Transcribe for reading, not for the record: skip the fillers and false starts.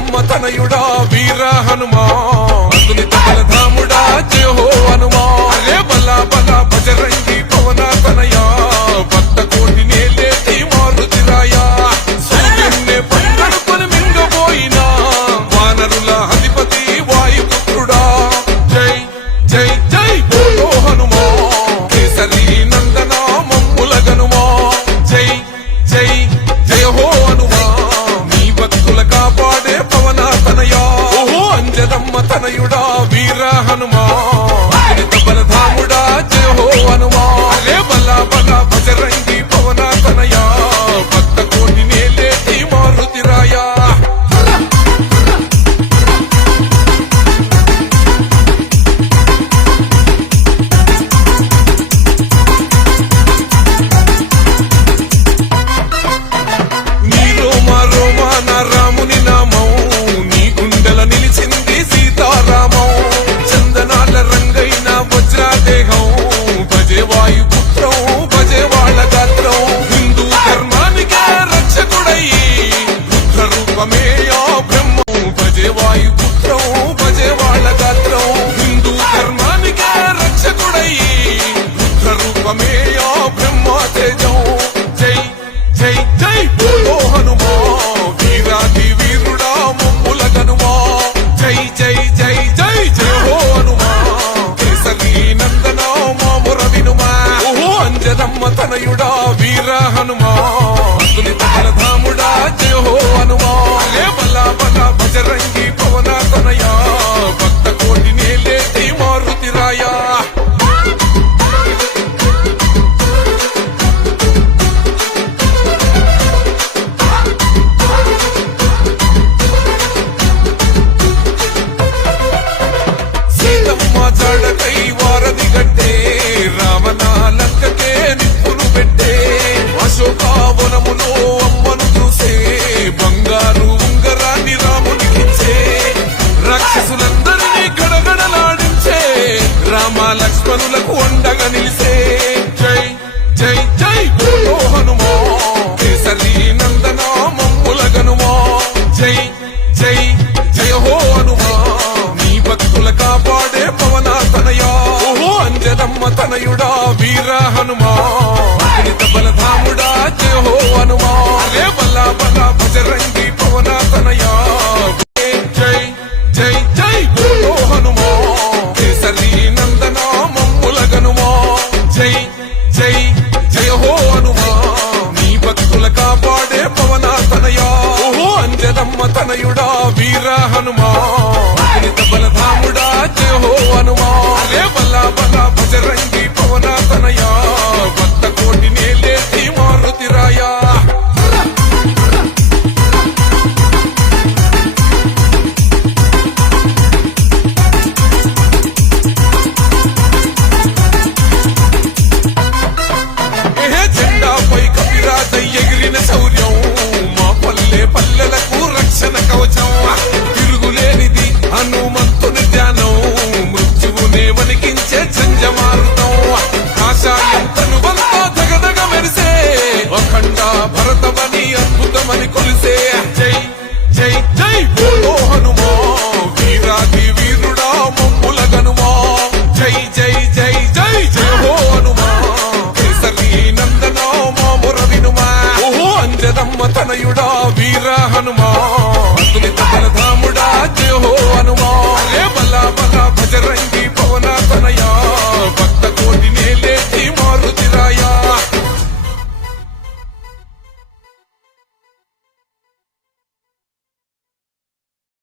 అంజదమ్మ తనయుడా వీర హనుమా అతులిత బలధాముడా జయ హో హనుమా అరే బలా బలా బజరంగి పవన తనయా భక్త కోటి నేలేటి మారుతిరాయా సూర్యున్నే పంగడుకొని మింగబోయినా వానరుల అధిపతి వాయుపుత్రుడా జై జై జై బోలో హనుమా కేసరి నందన మమ్ముల గనుమా జై జై జయ హో హనుమా నీ భక్తుల కాపాడే పవన తనయా ఓహో అంజదమ్మ తనయుడా వీర హనుమా బలధాముడా జయ హో హనుమా అరే బలా బలా బజరంగి పవన తనయా భక్త కోటి నేలేటి మారుతిరాయా రాముని నామం నీ గుండెల నిలిచింది సీతారామం చందనాల రంగైన వజ్రాదేహం భజే వాయుపుత్రం భజే వాళ్ళ గాత్రం హిందూ ధర్మానికే రక్షకుడయ్యి రుద్ర రూపమే యా బ్రహ్మం భజే వాయుపుత్రం భజే వాళ్ళ గాత్రం హిందూ ధర్మానికే రక్షకుడయ్యి రుద్ర రూపమే యా బ్రహ్మ తేజం జై జై జై బోలో హనుమా వీరాది వీరుడా మమ్ముల గనుమా జై జై జై జై జయ హో హనుమా కేసరి నందన మాముర వినుమా ఓహో అంజదమ్మ తనయుడా వీర హనుమా అతులిత బలధాముడా జయ హో హనుమా అరే బలా బలా బజరంగి పవన తనయా భక్త కోటి నేలేటి మారుతిరాయా జాడకై వారధి గట్టే రావణ లంకకే నిప్పులు పెట్టే అశోకావనములో అమ్మను చూసే బంగారు ఉంగరాన్ని రామునికిచ్చే రాక్షసులందరినీ గడగడలాడించే రామ లక్ష్మణులకు అండగా నిలిసే జై జై జై బోలో హనుమా కేసరి నందన మమ్ముల గనుమా జై జై జయ హో హనుమా నీ భక్తుల కాపాడే పవన తనయా ఓహో అంజదమ్మ తనయుడా వీర హనుమా అతులిత బలధాముడా జయ హో హనుమా అరే బలా బలా బజరంగి పవన తనయా జై జై జై బోలో హనుమా కేసరి నందన మమ్ముల గనుమా జై జై జయ హో హనుమా నీ భక్తుల కాపాడే పవన తనయా ఓహో అంజదమ్మ తనయుడా వీర